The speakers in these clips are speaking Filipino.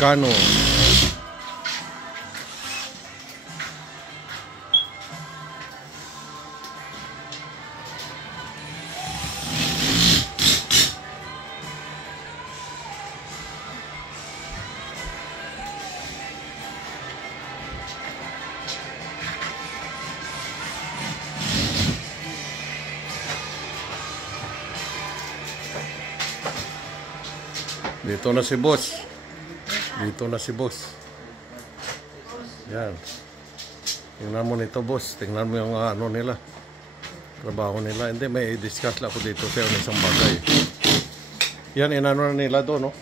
Amerikano. Dito na si boss. Dito na si boss. Yan. Tingnan mo nito, boss. Tingnan mo yung ano nila. Trabaho nila. Hindi, may discuss lang ako dito sa isang bagay. Yan, inano na nila doon, no?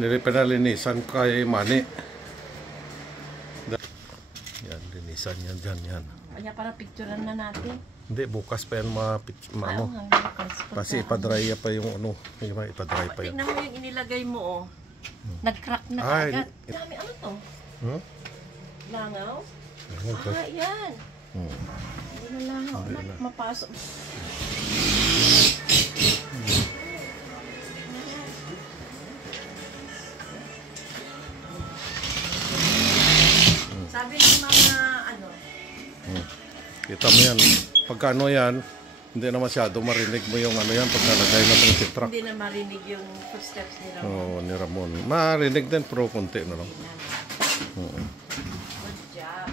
Nilinisan kay Manny. Yan, linisan yan dyan, yan. Kaya para picturean na natin. Hindi, bukas pa yan ano. Kasi ipadry pa yung ano. Ipadry pa yan. Tignan mo yung inilagay mo, oh. Nag-crack na agad. Dami, ano to? Langaw? Yan. Hindi na langaw. Mapasok. Sabi ng mga ano. Kita mo yan. Pagka ano yan, hindi na masyado marinig mo yung ano yan pag nalagay na itong titrak. Hindi na marinig yung footsteps ni Ramon. Oo, ni Ramon. Marinig din pero konti na lang. Good job.